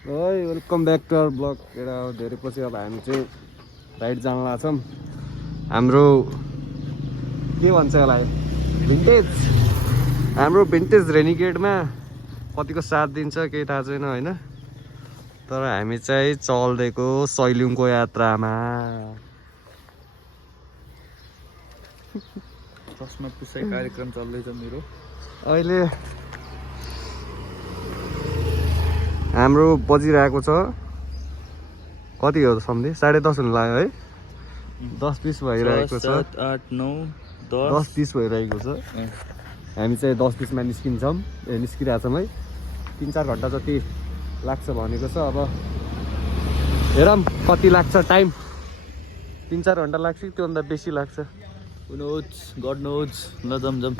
ओइ welcome back to our blog. एउटा धेरै पछि अब हामी चाहिँ राइड जान लाग्छौँ। हाम्रो के भन्छ यसलाई भिन्टेज, हाम्रो भिन्टेज रेनिगेडमा कतिको साथ दिन्छ केही थाहा छैन होइन, तर हामी चाहिँ चल्देको सैलुङको यात्रामा। चस्मा पुसाइ कार्यक्रम चल्दैछ मेरो अहिले। हाम्रो बजिरहेको छ कति हो सम्झे 10:30 हुन लाग्यो है। 10:20 भइरहेको छ। 7, 8, 9, 10:20 भइरहेको छ। हामी चाहिँ 10:20 मा निस्किन्छौँ। निस्किरहेछौँ है। 3-4 घन्टा जति लाग्छ भनेको छ। अब हेरौँ कति लाग्छ टाइम। 3-4 घन्टा लाग्छ कि त्योभन्दा बेसी लाग्छ। Who knows? God knows. ल जम ल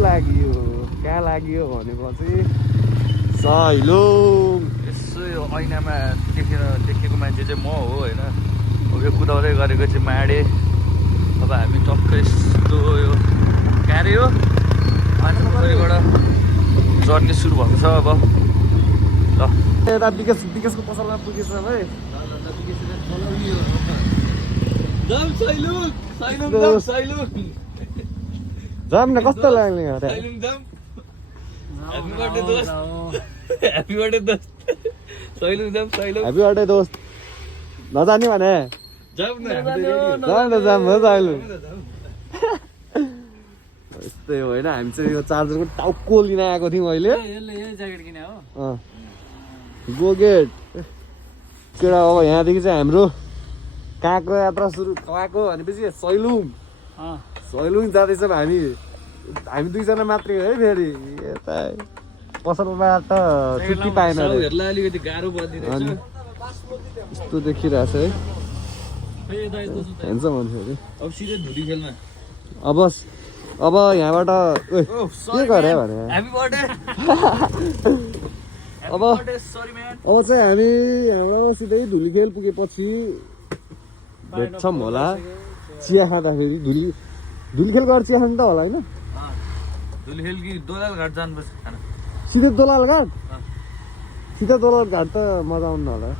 लाग्यो कहाँ लाग्यो भनेपछि सैलुङ। यसो यो ऐनामा देखेको मान्छे चाहिँ म हो होइन। अब यो कुदाउँदै गरेको चाहिँ माडे। अब हामी टक्कै यस्तो यो क्यारे हो माथिबाट जर्नी सुरु भएको छ। अब ल यता विकासको पसलमा पुगेछ भाइ। जाम न, कस्तो लाग्ने ह्याप्पी बर्थडे दोस्त। नजाने भने जाम हो सैलुङ। यस्तै हो होइन। हामी चाहिँ यो चार्जरको टाउको लिन आएको थियौँ अहिले। गो गेट केटा। अब यहाँदेखि चाहिँ हाम्रो काँक्रो यात्रा सुरु भएको भनेपछि सैलुङ जाँदैछौँ हामी दुईजना मात्रै हो है। फेरि यता पसलबाट छुट्टी पाएन अलिकति गाह्रो पर्दैन। यस्तो देखिरहेछ है। हेर्छ मान्छेहरू अब सिधै धुली खेल्न। अब यहाँबाट के गरे भने अब चाहिँ हामी यहाँबाट सिधै धुलीखेल पुगेपछि भेट्छौँ होला चिया खाँदाखेरि। धुलीखेल गएर चिया खानु त होला होइन। धुलीखेल कि दोलाल घाट जानुपर्छ खाना। सिधै दोलाल घाट त मजा आउनु होला।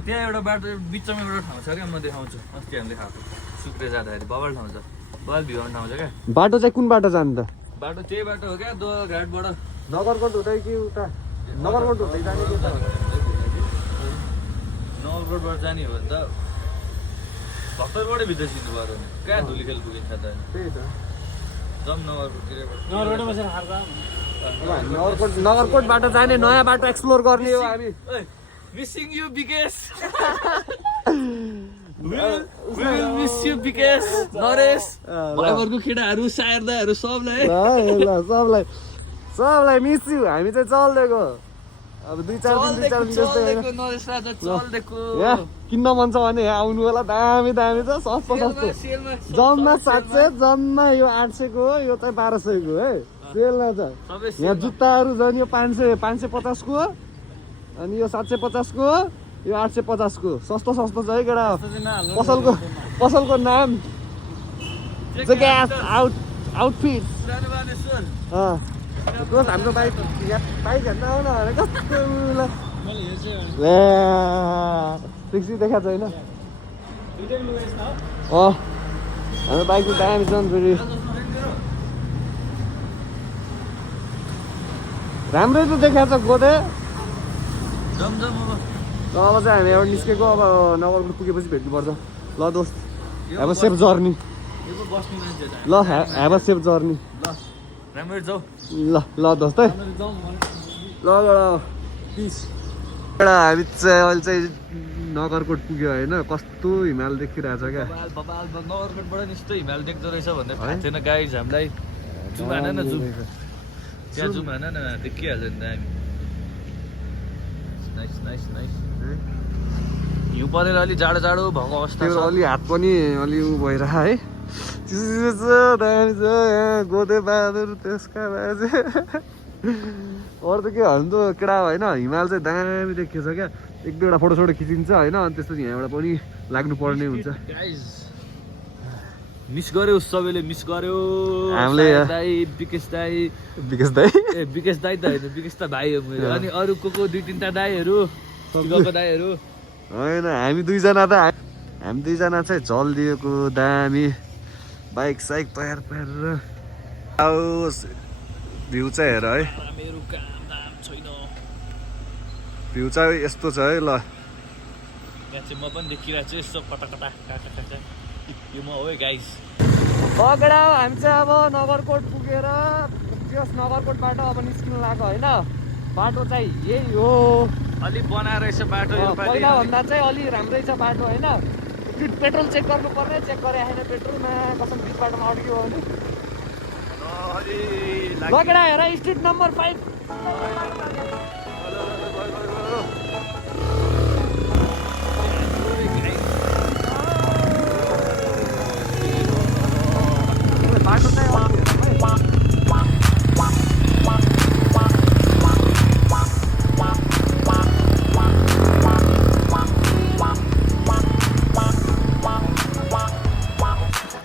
त्यहाँ एउटा बाटो बिचमा एउटा ठाउँ छ क्या, म देखाउँछु। अस्ति हामीले खाएको सुक्रे जाँदाखेरि बबाल ठाउँ छ, बबाल भ्यू आउने ठाउँ छ क्या। बाटो चाहिँ कुन बाटो जानु त? बाटो त्यही बाटो हो क्या, दोलाल घाटबाट नगरकोट हुँदै कि उता नगरकोट हुँदै जाने कि नगरकोटबाट जाने हो भने त भक्तरबाटै भित्र सिक्नु पर्यो नि। कहाँ धुलीखेल पुगिन्छ त? त्यही त जाउँ नगरकोटबाट जाने नयाँ बाटो एक्सप्लोर गर्ने हो हामी। Missing you Vikesh. Miss you Vikesh, Naresh, भाइहरूको केटाहरू, सायरदाहरू सबलाई मिस यु। हामी चाहिँ चल्देको अब 2-4 दिन जस्तै नरेश राजा चल्देको। किन्न मन छ भने यहाँ आउनु होला। दामी छ, सस्तो जम्मा 700, जम्मा यो 800 को हो, यो चाहिँ 1200 को है। सेलमा छ। यहाँ जुत्ताहरू झन् यो 550 को, अनि यो 750 को, यो 850 को। सस्तो छ है केटा। पसलको नाम आउटफिट। हाम्रो बाइक हेर्न आउन भने कस्तो ट्याक्सी देखाएको छैन। हाम्रो बाइकको दामी छ नि फेरि। राम्रै त देखाएको छ गोदे। अब चाहिँ हामी एउटा निस्केको। अब नगरकोट पुगेपछि भेट्नुपर्छ। ल दोस्त, हेभ अ सेफ जर्नी। ल हेभ अ सेफ जर्नी। राम्ररी जाऊ। ल दोस्त है। ल पिस। हामी चाहिँ अहिले चाहिँ नगरकोट पुग्यो होइन। कस्तो हिमाल देखिरहेछ क्या। नगरकोटबाट नि यस्तो हिमाल देख्दो रहेछ भन्ने थाहा थिएन गाइज हामीलाई। जुम हान न, जुम त्यहाँ जुम हान न, देखिहाल्छ नि त हामी। नाइस। हिउँ परेर अलि जाडो भएको अवस्था छ। अलि हात पनि अलि उ भइरह है। दामी छ यहाँ गोदे बहादुर त्यसका बाजे। अरू त के भन्नु त केटा होइन हिमाल चाहिँ दामी देखिएको छ क्या एक दुईवटा फोटोसोटो खिचिन्छ होइन अनि त्यसपछि यहाँबाट पनि लाग्नु पर्ने हुन्छ मिस गर्यो सबैले मिस गर्यो हामीले दाई विकेश दाई विकास दाइ ए विकेश दाई त होइन विकेश त भाइ हो मेरो अनि अरू को दुई तिनवटा दाईहरू गएको दाईहरू होइन हामी दुईजना चाहिँ झल दिएको दामी बाइक साइक तयार पारेर भ्यू चाहिँ हेर है मेरो काम दाम छैन भ्यू चाहिँ यस्तो छ है ल यहाँ चाहिँ म पनि देखिरहेको छु यसो कता यो म हो है गाइस बगडा हामी चाहिँ अब नगरकोट पुगेर त्यस नगरकोटबाट अब निस्किनु लाग्यो होइन बाटो चाहिँ यही हो अलिक बनाएर रहेछ बाटो पहिला भन्दा चाहिँ अलि राम्रै छ बाटो होइन पेट्रोल चेक गर्नु पर्ने चेक गरे आएन पेट्रोलमा कसम बिच बाटोमा अड्क्यो भने बगडा हेर स्ट्रिट नम्बर 5 बाटो चाहिँ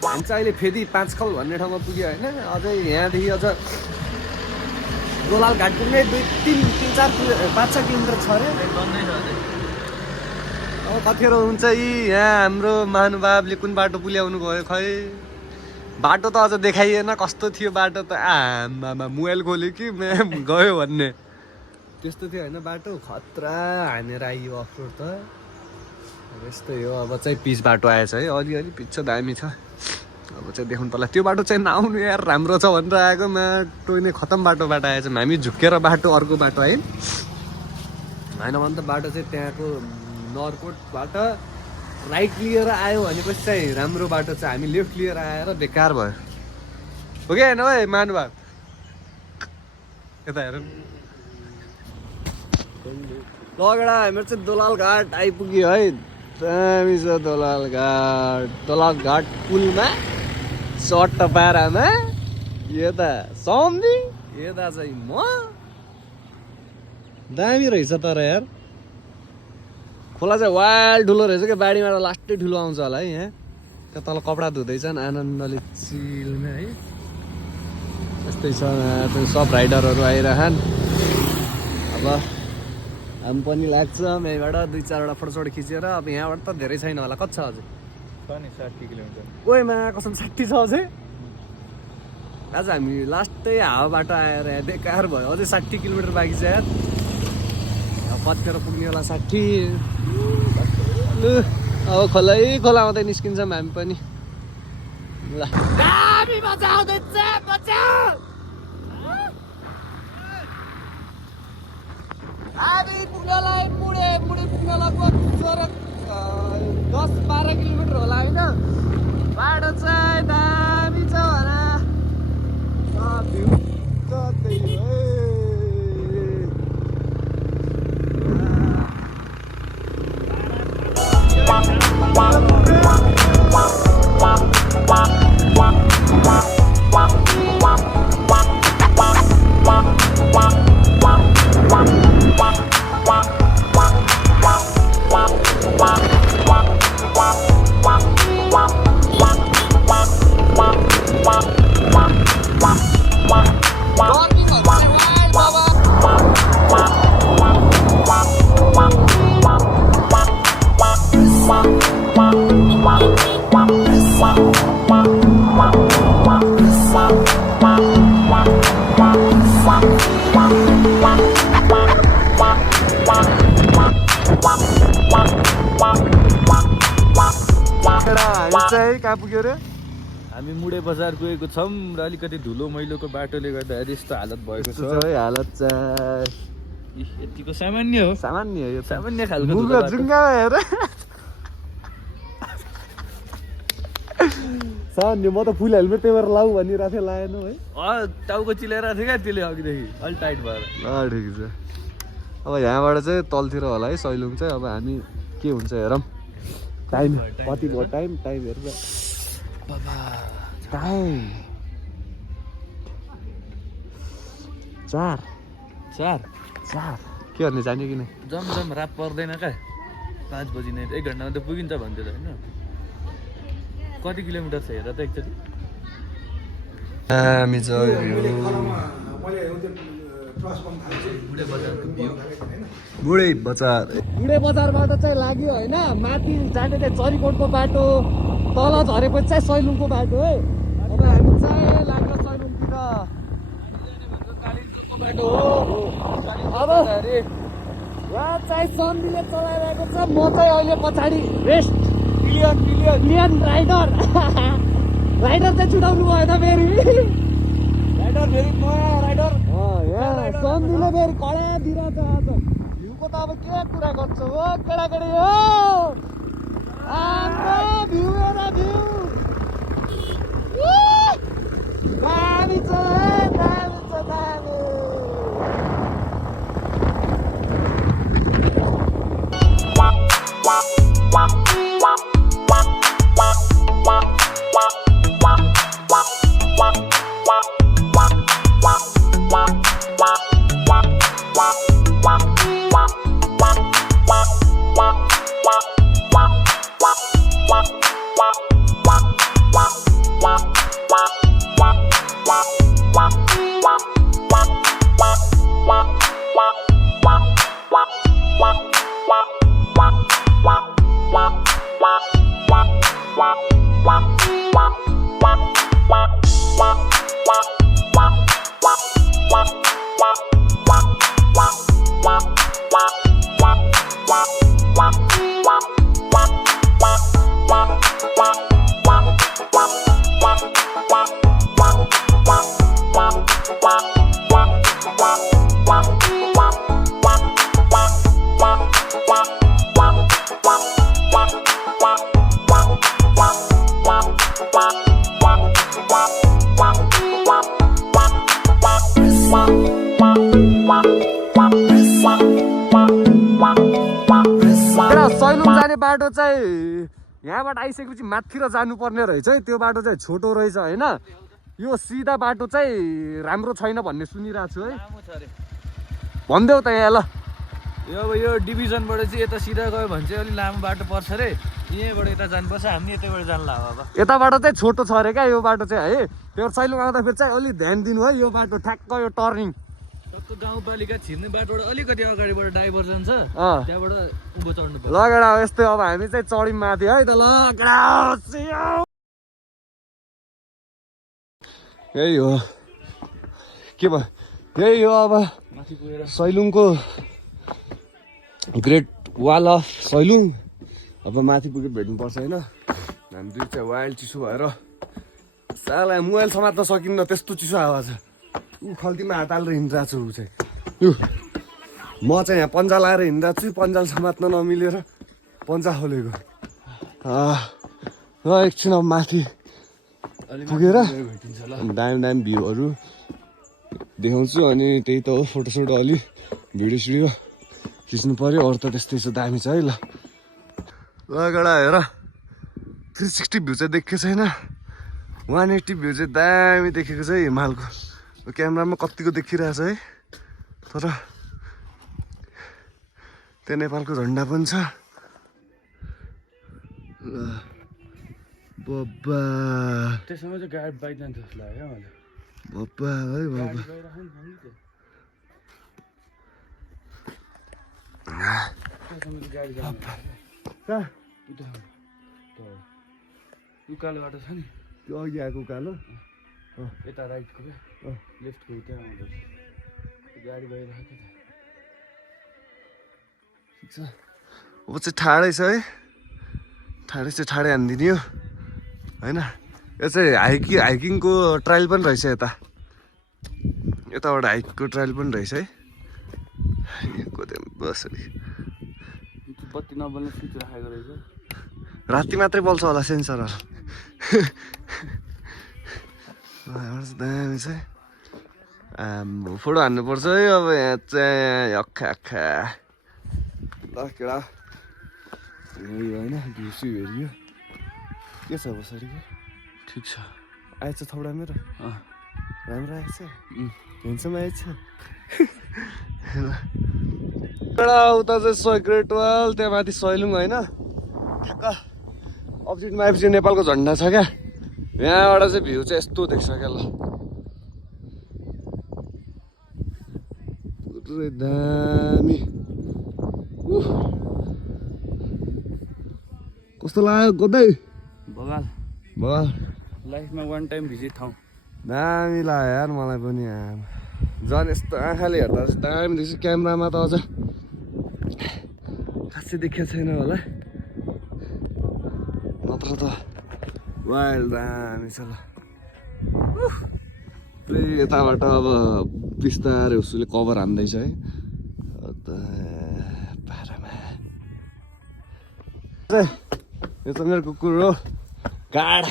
हामी चाहिँ अहिले फेरि 5 खल भन्ने ठाउँमा पुग्यो होइन अझै यहाँदेखि अझ दोलाल घाट पुग्ने 5-6 किलोमिटर छ अरे अब कतिखेर हुन्छ यी यहाँ हाम्रो महानुभावले कुन बाटो पुल्याउनु भयो खै बाटो त अझ देखाइएन कस्तो थियो बाटो त आमा मोबाइल खोल्यो कि गयो भन्ने त्यस्तो थियो होइन बाटो खतरा हानेर आइयो अफरोड त अब यस्तै हो अब चाहिँ पिच बाटो आएछ है अलिअलि पिच छ दामी छ अब चाहिँ देखाउनु पर्ला त्यो बाटो चाहिँ नआउनु यार राम्रो छ भनेर आएको माटो नै खतम बाटोबाट आएछ हामी झुक्केर बाटो अर्को बाटो है होइन भने त बाटो चाहिँ त्यहाँको नगरकोटबाट राइट लिएर आयो भनेपछि चाहिँ राम्रो बाटो छ हामी लेफ्ट लिएर आएर बेकार भयो हो कि होइन है महानुभाव यता हेर लगेडा हाम्रो चाहिँ दोलाल घाट आइपुग्यो है दामी छ दोलाल घाट पुलमा सट्ट पारामा यता सम्झी यता चाहिँ म दामी रहेछ तर यार खोला चाहिँ वाइल्ड ठुलो रहेछ क्या बाढीबाट लास्टै ठुलो आउँछ होला है यहाँ त्यो तल कपडा धुँदैछन् आनन्दले चिलमा है यस्तै छ सब राइडरहरू आइरहन् अब हामी पनि लाग्छ यहीँबाट 2-4वटा फोटोसोटो खिचेर अब यहाँबाट त धेरै छैन होला कति छ अझै 60 किलोमिटर ओइमा कसम 60 छ अझै आज हामी लास्टै हावाबाट आएर यहाँ बेकार भयो अझै 60 किलोमिटर बाँकी छ यार कतिखेर पुग्ने होला 60 लु अब खोला आउँदै निस्किन्छौँ हामी पनि ल दामी मजा आउँदैछ मजा हामी पुग्नलाई मुडे पुग्नलाई 10-12 किलोमिटर होला होइन बाटो चाहिँ दामी छ होला भ्यू त त्यही हो कहाँ पुग्यो रे हामी मुडे बजार गएको छौँ र अलिकति धुलो मैलोको बाटोले गर्दाखेरि यस्तो हालत भएको छ है हालत चाहिँ यतिको सामान्य हो यो सामान्य खालको जुङ्गा हेर सामान्य म त फुल हेलमेट त्यही भएर लाउ भनिरहेको थिएँ लाएन है टाउको चिलाइरहेको थियो क्या त्यसले अघिदेखि अलि टाइट भएर ल ठिक छ अब यहाँबाट चाहिँ तलतिर होला है सैलुङ चाहिँ अब हामी के हुन्छ हेरौँ टाइम कति भयो टाइम हेर्छ टाइम 4 4 के गर्ने जाने कि नै जम रात पर्दैन क्या 5 बजी नै 1 घन्टामा त पुगिन्छ भन्थ्यो त होइन कति किलोमिटर छ हेर त एकचोटि हामी चाहिँ बुढे बजारबाट चाहिँ लाग्यो होइन माथि जाने चाहिँ चरीकोटको बाटो तल झरेपछि चाहिँ सैलुङको बाटो है अब हामी चाहिँ लाग्छ सैलुङतिर कालिम्पोङको बाटो हो अब यहाँ चाहिँ सन्धिले चलाइरहेको छ म चाहिँ अहिले पछाडि रेस्ट क्लियन राइडर चाहिँ छुटाउनु भएन फेरि नयाँ राइडर सन्धिले फेरि कडा दिइरहेछ आज भ्यूको त अब के कुरा गर्छ हो केटाकेटी हो भ्यू हेर भ्यू दामी छ दामी सैलुङ जाने बाटो चाहिँ यहाँबाट आइसकेपछि माथि र जानुपर्ने रहेछ है त्यो बाटो चाहिँ छोटो रहेछ होइन यो सिधा बाटो चाहिँ राम्रो छैन भन्ने सुनिरहेको छु है भनिदेऊ त यहाँ ल यो अब यो डिभिजनबाट चाहिँ यता सिधा गयो भने चाहिँ अलिक लामो बाटो पर्छ अरे यहीँबाट यता जानुपर्छ हामी यतैबाट जानु लाग्यो अब यताबाट चाहिँ छोटो छ अरे क्या यो बाटो चाहिँ है त्यो सैलुङ आउँदाखेरि चाहिँ अलिक ध्यान दिनु है यो बाटो ठ्याक्क यो टर्निङ गाउँपालिका छिर्ने बाटोबाट अलिकति अगाडिबाट डाइभर्जन छ त्यहाँबाट उँभो चढ्नु पर्छ लगेडा यस्तै अब हामी चाहिँ चढ्यौँ माथि है त लगेडा यही हो के भयो यही हो अब माथि पुगेर सैलुङको ग्रेट वाल अफ सैलुङ अब माथि पुगेर भेट्नुपर्छ होइन हामी दुई चाहिँ वाइल्ड चिसो भएर साला मोबाइल समात्न सकिन्न त्यस्तो चिसो हावा छ ऊ खल्तीमा हात हालेर हिँडिरहेको छु ऊ चाहिँ म चाहिँ यहाँ पन्जा लाएर हिँडिरहेको छु पन्जाल समात्न नमिलेर पन्जा खोलेको र एकछिन अब माथि पुगेर दामी दामी भ्यूहरू देखाउँछु अनि त्यही त हो फोटोसोटो अलि भिडियो खिच्नु पऱ्यो अरू त त्यस्तै छ दामी छ है ल लगडा हेर 360 भ्यू चाहिँ देखेको छैन 180 भ्यू चाहिँ दामी देखेको छ है हिमालको क्यामेरामा कतिको देखिरहेछ है तर त्यहाँ नेपालको झन्डा पनि छ बब्बा त्यसमा चाहिँ गाडी बाइक जान्छ जस्तो लाग्यो मलाई बब्बा है बब्बा उकालो बाटो छ नि त्यो अघि आएको उकालो यता राइटको क्या लेफ्टको त्यहाँ आउँदैछ गाडी गइरहेको ठिक छ अब चाहिँ ठाडै छ है ठाडै हानिदिने हो होइन यो चाहिँ हाइकिङको ट्रायल पनि रहेछ यताबाट हाइकको ट्रायल पनि रहेछ है बस बत्ती नबल्ने स्विच राखेको रहेछ राति मात्रै बल्छ होला सेन्सरहरू दामी छ फोटो हान्नुपर्छ है अब यहाँ चाहिँ अखा ल केटा होइन भ्यू हेरियो के छ पछाडिको ठिक छ आएछ थौडा मेरो राम्रो आएछ ह्यान्डसम आएछ उता चाहिँ ग्रेट वाल त्यहाँ माथि सैलुङ होइन ठ्याक्क अपोजिटमा आएपछि नेपालको झन्डा छ क्या यहाँबाट चाहिँ भ्यू चाहिँ यस्तो देख्छ क्या ल पुरै दामी कस्तो लाग्यो गोदै बगाल बगाल लाइफमा वान टाइम भिजिट ठाउँ दामी लाग्यो यार मलाई पनि झन् यस्तो आँखाले हेर्दा चाहिँ दामी देख्छ क्यामेरामा त अझ खासै देखेको छैन होला नत्र त वाइल्ड दामी छ ल यताबाट अब बिस्तारै उसले कभर हान्दैछ है पारामा यो त मेरो कुकुर हो गाड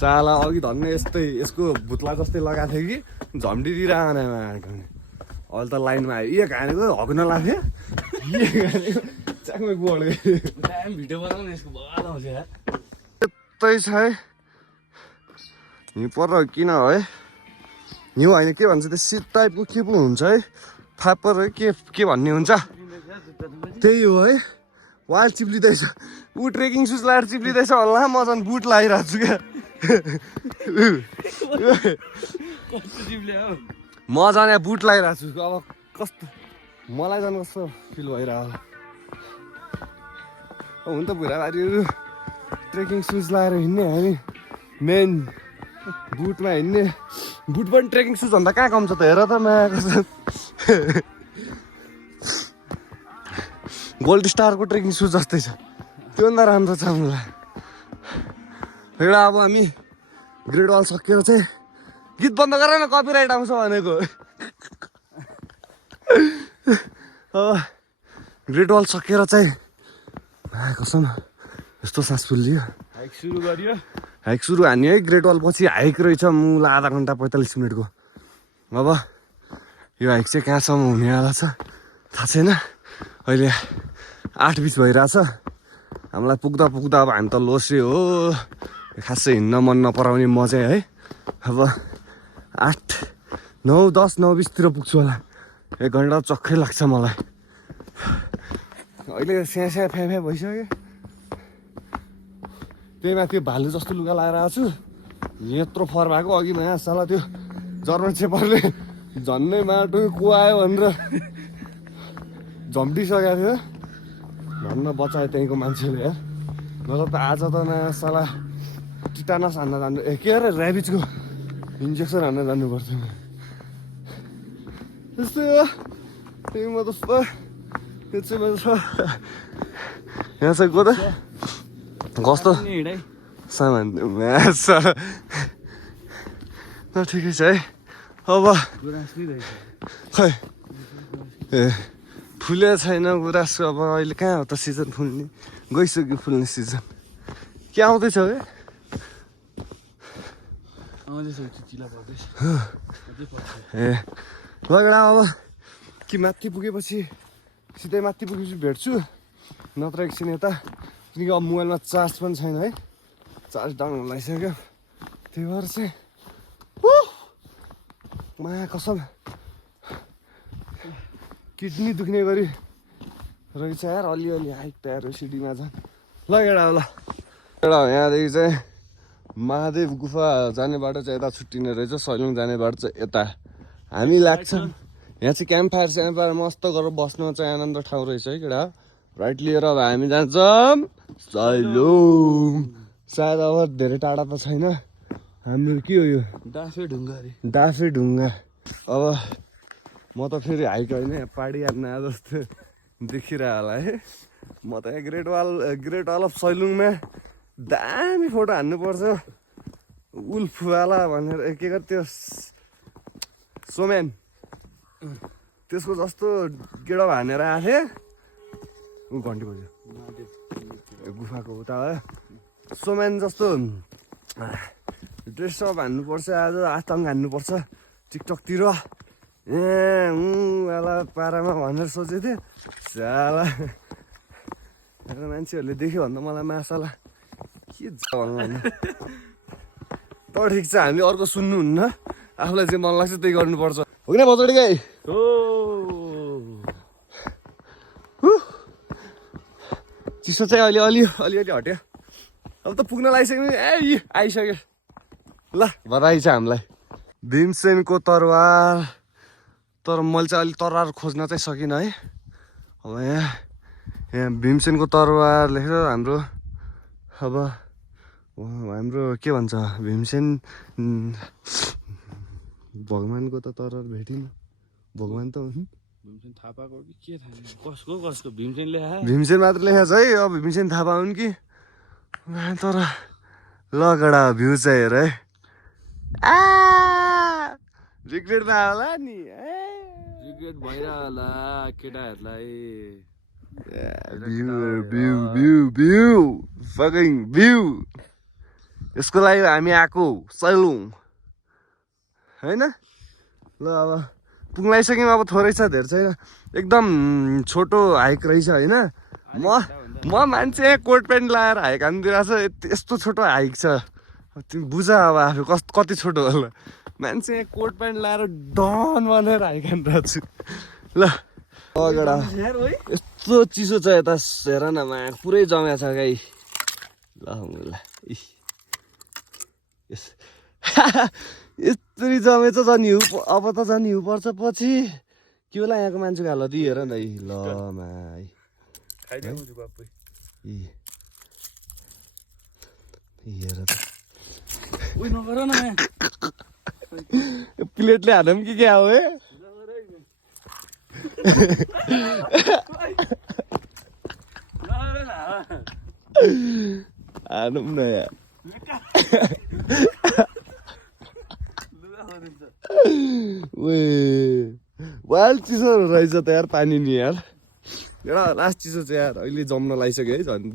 साला अघि धन्ने यस्तै यसको भुत्ला जस्तै लगाएको थियो कि झम्डीतिर आने अहिले त लाइनमा आयो एक हानेको हग्न लाग्यो च्याकमै गोड भिडियो बनाउनु यसको बगाल आउँछ यार त्यस्तै छ है हिउँ पर किन है हिउँ होइन के भन्छ त्यो शीत टाइपको के पो हुन्छ है फापर है के भन्ने हुन्छ त्यही हो है वाइल्ड चिप्लिँदैछ ऊ ट्रेकिङ सुज लगाएर चिप्लिँदैछ होला म झन् बुट लगाइरहेको छु क्या म झन् यहाँ बुट लगाइरहेको छु अब कस्तो मलाई झन् कस्तो फिल भइरहेको होला हुन त भुराबारीहरू ट्रेकिङ सुज लगाएर हिँड्ने हामी मेन बुटमा हिँड्ने बुट पनि ट्रेकिङ सुज भन्दा कहाँ कम छ त हेर त मायाको गोल्ड स्टारको ट्रेकिङ सुज जस्तै छ त्योभन्दा राम्रो छ मलाई एउटा अब हामी ग्रेट वाल सकेर चाहिँ गीत बन्द गर न कपिराइट आउँछ भनेको ग्रेट वाल सकेर चाहिँ कसम यस्तो सास फुल्लियो हाइक सुरु गरियो हाइक सुरु हान्यो है ग्रेट वाल पछि हाइक रहेछ मुला आधा घन्टा 45 मिनटको अब यो हाइक चाहिँ कहाँसम्म हुनेवाला छ थाहा छैन अहिले 8:20 भइरहेछ हामीलाई पुग्दा पुग्दा अब हामी त लोसे हो खासै हिँड्न मन नपराउने म चाहिँ है अब 8, 9, 10, 9:20 तिर पुग्छु होला 1 घन्टा चक्कै लाग्छ मलाई अहिले स्या फ्या भइसक्यो त्यही माथि भालु जस्तो लुगा लगाएर आएको छु यत्रो फर भएको अघि नयाँ साला त्यो जर्मन सेपरले झन्नै माटो को आयो भनेर झम्टिसकेको थियो भन्न बचायो त्यहीँको मान्छेले यार नत्र त आज त नयाँ साला टिटानस हान्न जानु के अरे ऱ्याबिजको इन्जेक्सन हान्न जानुपर्छ त्यस्तै हो त्यही म त त्यो चाहिँ मेरो यहाँ चाहिँ गएर कस्तो सामान ठिकै छ है अब खै ए फुले छैन गुराँसको अब अहिले कहाँ हो त सिजन फुल्ने गइसक्यो फुल्ने सिजन के आउँदैछ है ए लगेर अब कि माथि पुगेपछि सिधै माथि पुगेपछि भेट्छु नत्र एकछिन यता किनकि अब मोबाइलमा चार्ज पनि छैन है चार्ज डाउन हुन लागिसक्यो त्यही भएर चाहिँ माया कसम किडनी दुख्ने गरी रहेछ यार अलिअलि हाइट तयार हो सिडीमा झन् ल एउटा यहाँदेखि चाहिँ महादेव गुफा जाने बाटो चाहिँ यता छुट्टिने रहेछ सैलुङ जाने बाटो चाहिँ यता हामी लाग्छ यहाँ चाहिँ क्याम्प फायर मस्त गरेर बस्नु चाहिँ आनन्द ठाउँ रहेछ है केटा राइट लिएर अब हामी जान्छौँ सैलुङ सायद अब धेरै टाढा त छैन हाम्रो के हो यो डाफे ढुङ्गा अब म त फेरि हाइक होइन पाडी हान्न जस्तो देखिरह होला है म त यहाँ ग्रेट वाल अफ सैलुङमा दामी फोटो हान्नुपर्छ उल्फवाला भनेर के गर्छ त्यो सोम्यान त्यसको जस्तो गेडा हानेर आएको थिएँ ऊ घन्टी बज्यो गुफाको उता हो सोम्यान जस्तो ड्रेसअप हान्नुपर्छ आज आतङ्क हान्नुपर्छ टिकटकतिर वाला पारामा भनेर सोचेको थिएँ साला मान्छेहरूले देख्यो भने त मलाई मासाला के भन्नु त ठिक छ हामी अर्को सुन्नुहुन्न आफूलाई जे मन लाग्छ त्यही गर्नुपर्छ पुग्ने भचौडीकै चिसो चाहिँ अलिअलि हट्यो अब त पुग्न लागिसक्यो ए आइसक्यो ल बधाई छ हामीलाई भीमसेनको तरवार तर मैले चाहिँ अलिक तरवार खोज्न चाहिँ सकिनँ है अब यहाँ भीमसेनको तरवार लेखेर हाम्रो अब हाम्रो के भन्छ भीमसेन भगवानको त तरवार भेटिन भगवान त भीमसेन थापाको कि के थाहा कसको भीमसेन लेखा भीमसेन मात्र लेखा छ है अब भीमसेन थापा हुन् कि तर लगडा भ्यू चाहिँ हेर है रिग्रेट भयो होला नि रिग्रेट भइरह होला केटाहरूलाई भ्यू यसको लागि हामी आएको सैलौँ होइन ल अब पुग्न आइसक्यौँ अब थोरै छ धेरै छैन एकदम छोटो हाइक रहेछ होइन म मान्छे कोट प्यान्ट लगाएर हाइक हानिदिरहेको छ यस्तो छोटो हाइक छ तिमी बुझ अब आफू कति छोटो होला मान्छे कोट प्यान्ट लगाएर डन बनाएर हाइक हानिरहेको छु ल अगडा यस्तो चिसो छ यता हेर न मा पुरै जम्या छ गाई ल यस्तरी जमेछ झन् हिउँ अब त झन् हिउँ पर्छ पछि के होला यहाँको मान्छेको हालत हेर न ल मा हेर त प्लेटले हानौँ कि क्या हो है हानौँ न यहाँ वाइल्ड चिसो रहेछ त यार पानी नि यार एउटा लास्ट चिसो चाहिँ यार अहिले जम्न लागिसक्यो है झन्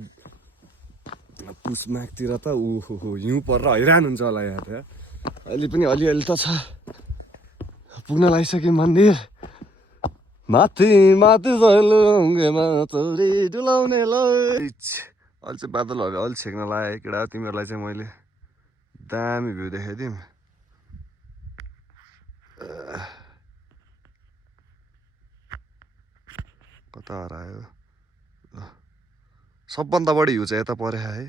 पुस मागतिर त ओहो हिउँ परेर हैरान हुन्छ होला यार अहिले पनि अलिअलि त छ पुग्न लागिसक्यो मन्दिर माथि माथि डुलाउने अहिले चाहिँ बादलहरू अलिक छेक्न लाग्यो केटा तिमीहरूलाई चाहिँ मैले दामी भ्यू देखाइदिउँ कता हरायो सबभन्दा बढी हिउँ चाहिँ यता परे है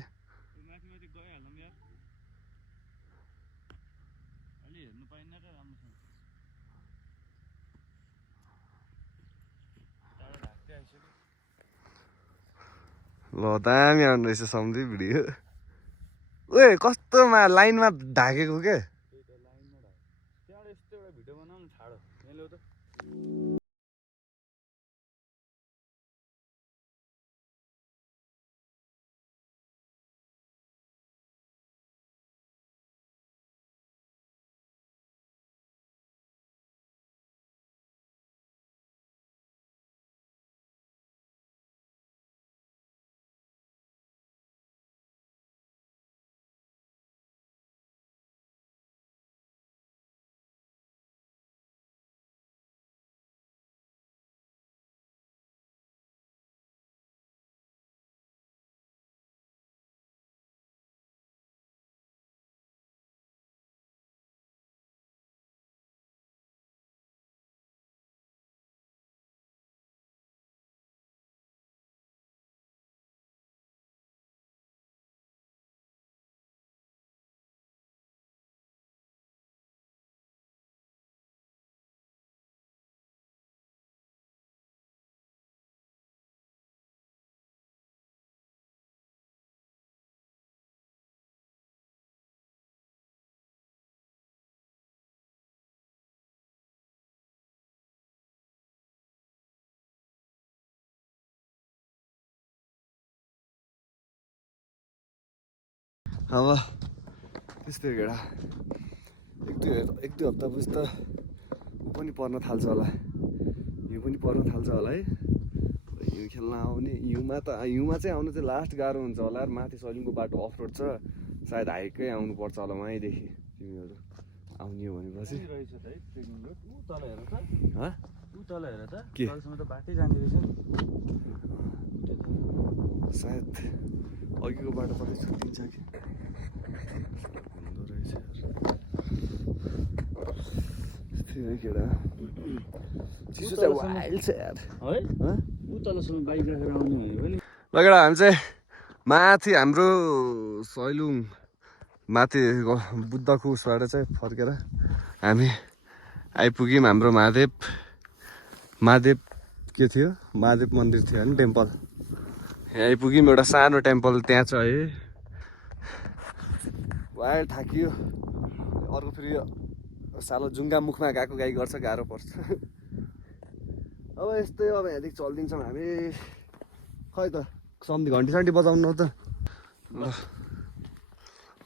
ल दामी आउनु रहेछ सम्झि भिडियो ओए कस्तोमा लाइनमा ढाकेको के अब त्यस्तै केटा एक दुई हप्ता पछि त ऊ पनि पर्न थाल्छ होला हिउँ पनि पर्न थाल्छ होला है हिउँ खेल्न आउने हिउँमा चाहिँ आउनु चाहिँ लास्ट गाह्रो हुन्छ होला माथि सलिङको बाटो अफ रोड छ सायद हाइकै आउनुपर्छ होला वहीँदेखि तिमीहरू आउने हो भनेपछि सायद अघिको बाटो कतै छुट्टिन्छ कि हुँदो रहेछ केटा चिसो चाहिँ वाइल्ड छ यार है उतलसम्म बाइक राखेर आउनु भनेको नि लगेर हामी चाहिँ माथि हाम्रो सैलुङ माथि बुद्धको उसबाट चाहिँ फर्केर हामी आइपुग्यौँ हाम्रो महादेव के थियो महादेव मन्दिर थियो होइन टेम्पल यहाँ आइपुग्यौँ एउटा सानो टेम्पल त्यहाँ छ है वाइल्ड थाकियो अर्को फेरि यो सालो जुङ्गा मुखमा गएको गाई गर्छ गाह्रो पर्छ अब यस्तै अब यहाँदेखि चलिदिन्छौँ हामी खै त सम्धि घन्टी सन्टी बजाउनु त ल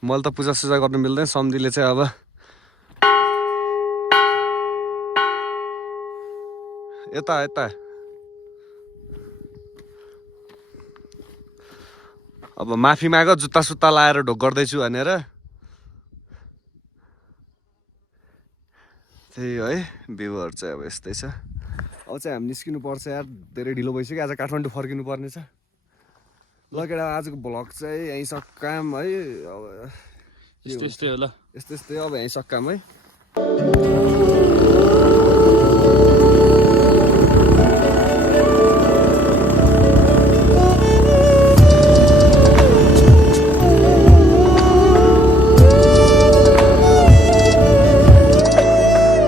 मैले त पूजासुजा गर्नु मिल्दैन सम्धीले चाहिँ अब यता अब माफी माग जुत्ता सुत्ता लाएर ढोक गर्दैछु भनेर त्यही है भ्यूहरू चाहिँ अब यस्तै छ अब चाहिँ हामी निस्किनु पर्छ यार धेरै ढिलो भइसक्यो आज काठमाडौँ फर्किनु पर्ने छ ल केटा आजको भ्लग चाहिँ यहीँ सक्काम है अब यस्तै होला यस्तै अब यहीँ सक्काम है